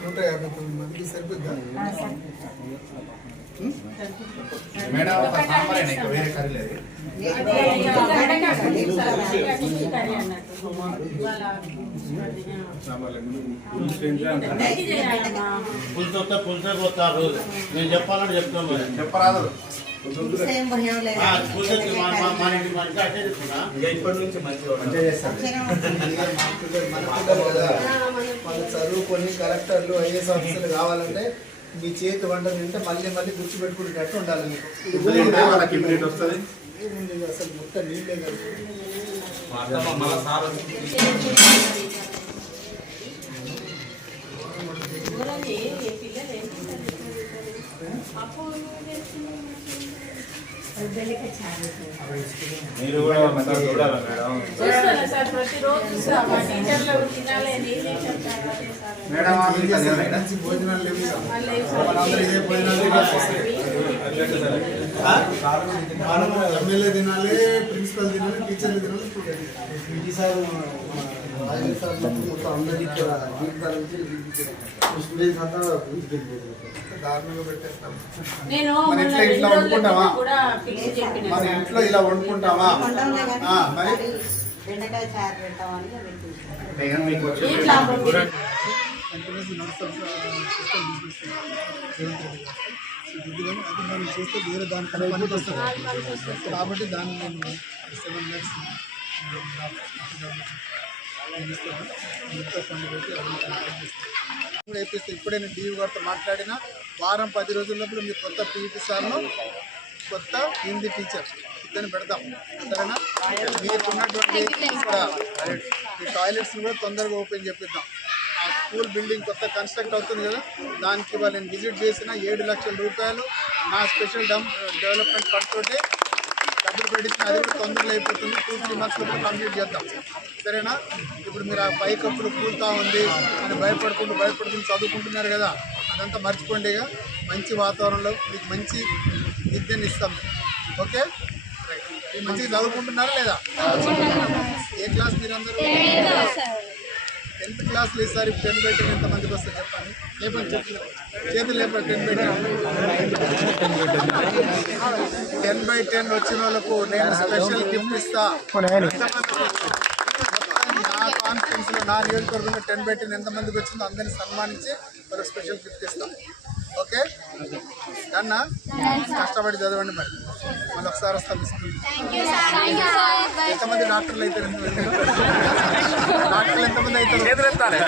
నూట యాభై తొమ్మిది మందికి సరిపోద్దా? పులుసు పులుసే నేను చెప్పాలని చెప్తాను చెప్పరాదు. మా- చదువుకొని కలెక్టర్లు ఐఏఎస్ ఆఫీసర్లు కావాలంటే మీ చేతి వంట తింటే మళ్ళీ మళ్ళీ గుర్తుపెట్టుకునేటట్టు ఉండాలి మీకు వస్తుంది అసలు మొత్తం నీళ్ళే కదా మీరు కూడా మంచిగా చూడాలి మేడం. మేడం? మంచి భోజనాలు లేవు ఇదే భోజనాలు ఎమ్మెల్యే తినాలి ప్రిన్సిపల్ తినాలి టీచర్లు తినాలి స్టూడెంట్ సార్ నేను మన ఇంట్లో ఇట్లా మన ఇలా వండుకుంటామా మరి? బెండకాయ చారు పెట్టామని నేను మీకు అది మనం చేస్తే వేరే దాని వస్తుంది కాబట్టి దాన్ని నేను సెవెన్ ల్యాక్స్ ఇప్పుడు వేపిస్తే ఇప్పుడే నేను డీవీ గారితో మాట్లాడిన. వారం పది రోజుల్లోపు మీ కొత్త పీఈటీ సార్ను కొత్త హిందీ టీచర్ ఇద్దరిని పెడతాం. సరేనా? మీకున్నటువంటి ఇక్కడ ఈ టాయిలెట్స్ కూడా తొందరగా ఓపెన్ చేపిద్దాం. ఆ స్కూల్ బిల్డింగ్ కొత్త కన్స్ట్రక్ట్ అవుతుంది కదా దానికి వాళ్ళని నేను విజిట్ చేసిన ఏడు లక్షల రూపాయలు నా స్పెషల్ డెవలప్మెంట్ ఫండ్ తోటి పెడితే అది కూడా తొందరగా అయిపోతుంది. టూ త్రీ మంత్స్ కంప్లీట్ చేద్దాం. సరేనా? ఇప్పుడు మీరు ఆ పైకప్పులు కూలుతా ఉంది అని భయపడుకుంటూ భయపడుకుంటూ చదువుకుంటున్నారు కదా అదంతా మర్చిపోండి మంచి వాతావరణంలో మీకు మంచి విద్యను ఇస్తాం. ఓకే? మంచిగా చదువుకుంటున్నారా లేదా? ఏ క్లాస్ మీరు అందరూ టెన్త్ క్లాస్లో ఈసారి టెన్ బై టెన్ ఎంతమందికి వస్తారు చెప్పండి? లేపండి చేతులు. చేతులు లేపండి ten by ten. Ten by ten వచ్చిన వాళ్ళకు నేను స్పెషల్ గిఫ్ట్ ఇస్తా. నా కాన్ఫిడెన్స్లో నా నియోజకవర్గంలో టెన్ బై టెన్ ఎంతమందికి వచ్చిందో అందరిని సన్మానించి వాళ్ళకి స్పెషల్ గిఫ్ట్ ఇస్తాం. ఓకే? కన్నా కష్టపడి చదవండి మరి. మళ్ళీ ఒకసారి వస్తాం ఎంతమంది డాక్టర్లు ఎంతమంది డాక్టర్లు ఎంతమంది అవుతారు